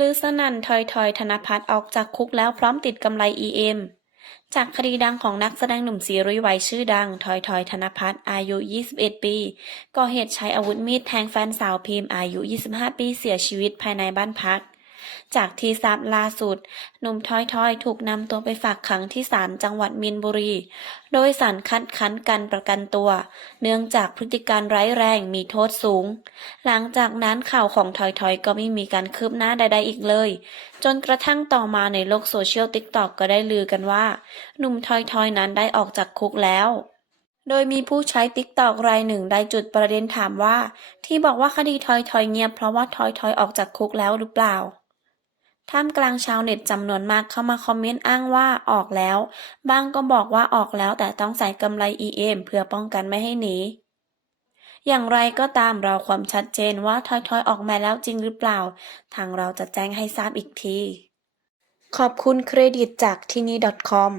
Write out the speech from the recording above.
ลือสนั่นทอยทอยธนพัฒน์ออกจากคุกแล้วพร้อมติดกำไร EM จากคดีดังของนักแสดงหนุ่มซีรีส์วัยชื่อดัง ทอยทอยธนพัฒน์อายุ 21 ปี ก่อเหตุใช้อาวุธมีดแทงแฟนสาวพิมพ์อายุ 25 ปีเสียชีวิตภายในบ้านพัก จากที่ทราบล่าสุด หนุ่มทอยทอยถูกนำตัวไปฝากขังที่ศาลจังหวัดมินบุรี โดยศาลคัดค้านการประกันตัว เนื่องจากพฤติการร้ายแรงมีโทษสูง หลังจากนั้นข่าวของทอยทอยก็ไม่มีการคืบหน้าใดๆอีกเลย จนกระทั่งต่อมาในโลกโซเชียลติ๊กตอกก็ได้ลือกันว่า หนุ่มทอยทอยนั้นได้ออกจากคุกแล้วโดยมีผู้ใช้ติ๊กตอกรายหนึ่งได้จุดประเด็นถามว่า ที่บอกว่าคดีทอยทอยเงียบเพราะว่าทอยทอยออกจากคุกแล้วหรือเปล่า ท่ามกลางชาวเน็ตจำนวนมากเข้ามาคอมเมนต์อ้างว่าออกแล้ว บางก็บอกว่าออกแล้วแต่ต้องใส่กำไร EM เพื่อป้องกันไม่ให้หนี อย่างไรก็ตามเราความชัดเจนว่าทอยๆ อออกมาแล้วจริงหรือเปล่า ทางเราจะแจ้งให้ทราบอีกที ขอบคุณเครดิตจากที่นี่ .com